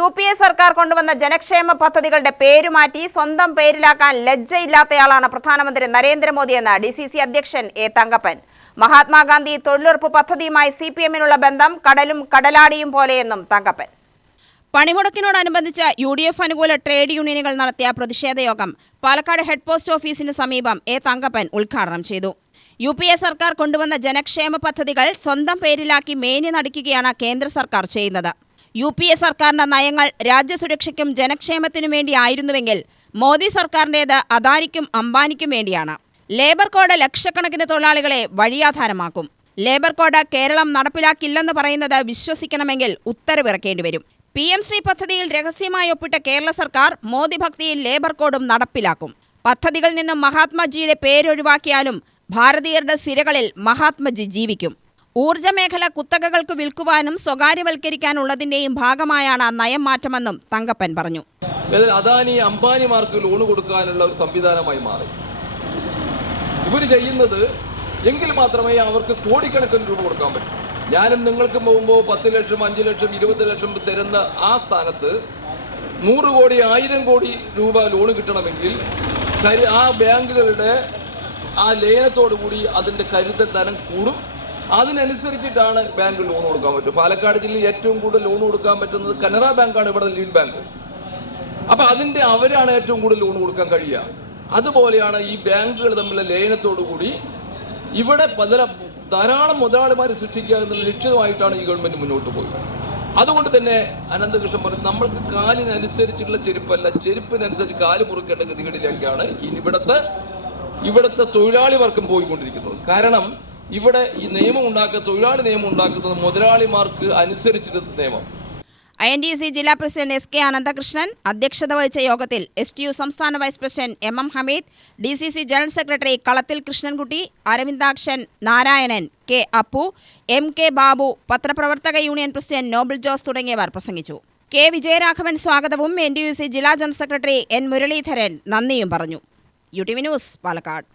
U P A സർക്കാർ കൊണ്ടുവന്ന ജനക്ഷേമ പദ്ധതികളുടെ പേരുമാറ്റി സ്വന്തം പേരിലാക്കാൻ ലജ്ജയില്ലാത്തയാളാണ് പ്രധാനമന്ത്രി നരേന്ദ്രമോദിയെന്ന് ഡി സി സി അധ്യക്ഷൻ എ തങ്കപ്പൻ. മഹാത്മാഗാന്ധി തൊഴിലുറപ്പ് പദ്ധതിയുമായി സി പി എമ്മിനുള്ള ബന്ധം കടലും കടലാടിയും പോലെയെന്നും തങ്കപ്പൻ. പണിമുടക്കിനോടനുബന്ധിച്ച് യു ഡി എഫ് അനുകൂല ട്രേഡ് യൂണിയനുകൾ നടത്തിയ പ്രതിഷേധ യോഗം പാലക്കാട് ഹെഡ് പോസ്റ്റ് ഓഫീസിന് സമീപം എ തങ്കപ്പൻ ഉദ്ഘാടനം ചെയ്തു. യു പി എ സർക്കാർ കൊണ്ടുവന്ന ജനക്ഷേമ പദ്ധതികൾ സ്വന്തം പേരിലാക്കി മേനി നടിക്കുകയാണ് കേന്ദ്ര സർക്കാർ ചെയ്യുന്നത്. യു പി എ സർക്കാരിന്റെ നയങ്ങൾ രാജ്യസുരക്ഷയ്ക്കും ജനക്ഷേമത്തിനും വേണ്ടിയായിരുന്നുവെങ്കിൽ മോദി സർക്കാരിന്റേത് അദാനിക്കും അംബാനിക്കും വേണ്ടിയാണ്. ലേബർ കോഡ് ലക്ഷക്കണക്കിന് തൊഴിലാളികളെ വഴിയാധാരമാക്കും. ലേബർ കോഡ് കേരളം നടപ്പിലാക്കില്ലെന്ന് പറയുന്നത് വിശ്വസിക്കണമെങ്കിൽ ഉത്തരവിറക്കേണ്ടി വരും. പി എം ശ്രീ പദ്ധതിയിൽ രഹസ്യമായി ഒപ്പിട്ട കേരള സർക്കാർ മോദി ഭക്തിയിൽ ലേബർ കോഡും നടപ്പിലാക്കും. പദ്ധതികളിൽ നിന്നും മഹാത്മജിയുടെ പേരൊഴിവാക്കിയാലും ഭാരതീയരുടെ സിരകളിൽ മഹാത്മജി ജീവിക്കും. ഊർജ മേഖല കുത്തകകൾക്ക് വിൽക്കുവാനും സ്വകാര്യവൽക്കരിക്കാനുള്ളതിന്റെയും ഭാഗമായാണ് നയം മാറ്റമെന്നും തങ്കപ്പൻ പറഞ്ഞു. അദാനി അംബാനിമാർക്ക് ലോൺ കൊടുക്കാനുള്ള ഒരു സംവിധാനമായി മാറി. ഇവർ ചെയ്യുന്നത് എങ്കിൽ മാത്രമേ അവർക്ക് കോടിക്കണക്കിന് രൂപ കൊടുക്കാൻ പറ്റൂ. ഞാനും നിങ്ങൾക്ക് പോകുമ്പോൾ പത്ത് ലക്ഷം അഞ്ച് ലക്ഷം ഇരുപത് ലക്ഷം തരുന്ന ആ സ്ഥാനത്ത് നൂറ് കോടി ആയിരം കോടി രൂപ ലോൺ കിട്ടണമെങ്കിൽ ആ ബാങ്കുകളുടെ ആ ലയനത്തോടു കൂടി അതിന്റെ കരുതൽ ധനം കൂടും. അതിനനുസരിച്ചിട്ടാണ് ബാങ്ക് ലോൺ കൊടുക്കാൻ പറ്റും. പാലക്കാട് ജില്ലയിൽ ഏറ്റവും കൂടുതൽ ലോൺ കൊടുക്കാൻ പറ്റുന്നത് കനറ ബാങ്കാണ് ഇവിടെ ലീഡ് ബാങ്ക്. അപ്പൊ അതിന്റെ അവരാണ് ഏറ്റവും കൂടുതൽ ലോൺ കൊടുക്കാൻ കഴിയുക. അതുപോലെയാണ് ഈ ബാങ്കുകൾ തമ്മിലുള്ള ലയനത്തോടു കൂടി ഇവിടെ പല ധാരാളം മുതലാളിമാരെ സൃഷ്ടിക്കുക എന്നുള്ള ലക്ഷ്യമായിട്ടാണ് ഈ ഗവൺമെന്റ് മുന്നോട്ട് പോയത്. അതുകൊണ്ട് തന്നെ അനന്തകൃഷ്ണൻ പറഞ്ഞു നമ്മൾക്ക് കാലിനനുസരിച്ചിട്ടുള്ള ചെരുപ്പല്ല. ചെരുപ്പിനനുസരിച്ച് കാൽ മുറിക്കേണ്ട ഗതികളിലേക്കാണ് ഇവിടുത്തെ ഇവിടുത്തെ തൊഴിലാളി വർഗം പോയിക്കൊണ്ടിരിക്കുന്നത്. കാരണം ഇവിടെ ഈ നിയമം ഉണ്ടാക്കുക തൊഴിലാളി നിയമം ഉണ്ടാക്കുന്നത് മുതലാളിമാർക്ക് അനുസരിച്ചിട്ട് നിയമം. ഐ എൻ ഡി സി ജില്ലാ പ്രസിഡന്റ് എസ് കെ അനന്തകൃഷ്ണൻ അധ്യക്ഷത വഹിച്ച യോഗത്തിൽ എസ് ടി യു സംസ്ഥാന vice president M M Hameed D C C general secretary Kalathil Krishnankutty Aravindakshan Narayanan K Appu M K Babu പത്രപ്രവർത്തക യൂണിയൻ പ്രസിഡന്റ് നോബിൾ ജോസ് തുടങ്ങിയവർ പ്രസംഗിച്ചു. K Vijayaraghavan സ്വാഗതവും N D U C ജില്ലാ general secretary N Muraleedharan നന്ദിയും പറഞ്ഞു. U T V news Palakkad.